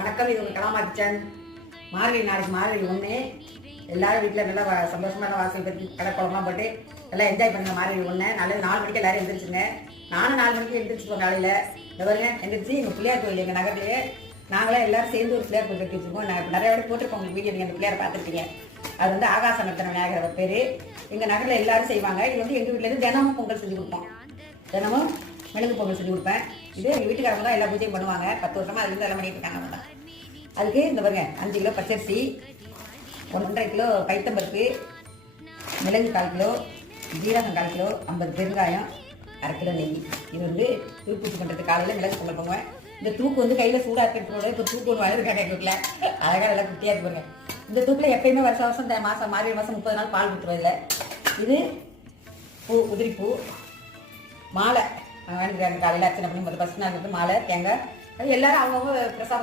வணக்கம். இது உங்கள் கலாமா கிச்சன். மார்கழி நாளைக்கு மார்கழி 1. எல்லாரும் வீட்டில் நல்லா சந்தோஷமான வாசல் பற்றி கடை குழம்புலாம் போட்டு எல்லாம் என்ஜாய் பண்ணுங்க. மார்கழி 1 நாளைக்கு 4 மணிக்கு எல்லாரும் எழுந்திரிச்சுங்க. நானும் 4 மணிக்கு எழுந்திரிச்சுப்போம். காலையில் இந்த பாருங்க எந்திரிச்சு எங்கள் பிள்ளையார் கோயில் எங்கள் நகர்லேயே நாங்களாம் எல்லாரும் சேர்ந்து ஒரு பிள்ளையார் கோயில் கட்டி வச்சுருக்கோம். நாங்கள் நிறைய வாட்டி போட்டிருக்கோம் உங்களுக்கு வீடியோ. நீங்கள் அந்த பிள்ளையார் பார்த்துருக்கீங்க. அது வந்து ஆகாச நர்த்தன விநாயகர் பேர். எங்கள் நகரில் எல்லாரும் செய்வாங்க. இது வந்து எங்கள் வீட்டிலேருந்து தினமும் பொங்கல் செஞ்சு கொடுப்போம். தினமும் மெழுகு பொங்கல் செஞ்சு கொடுப்பேன். இது எங்கள் வீட்டுக்காரங்க தான் எல்லா பூஜையும் பண்ணுவாங்க. 10 வருஷமாக அதுலேருந்து எல்லாம் பண்ணிட்டு இருக்காங்க தான். அதுக்கு இந்த பாருங்க 5 கிலோ பச்சரிசி, 1.5 கிலோ பைத்தம்பருப்பு, மிளகு 1/4 கிலோ, ஜீரகம் 1/4 கிலோ, 50 பெருங்காயம், 1/2 கிலோ நெய். இது வந்து தூக்கு பண்ணுறது. காலையில் மிளகு பொங்கல் பண்ணுவேன். இந்த தூக்கு வந்து கையில் சூடாக இருக்கிறதோட இப்போ தூக்கு ஒன்று வளர்ந்துருக்காங்க எங்கள் வீட்டில். அழகாக நல்லா குட்டியாக இருப்பாங்க. இந்த தூக்கில் எப்பயுமே வருஷம் இந்த மாதம் மார்கழி மாதம் 30 நாள் பால் கொடுத்துருவதில்ல. இது பூ, உதிரிப்பூ, மாலை வாங்கிக்கிறாங்க. காலையில் அர்ச்சனை பண்ணி ஃபஸ்ட் நாள் வந்து மாலை, தேங்காய், அது எல்லாரும் அவங்கவுங்க பிரசாதம்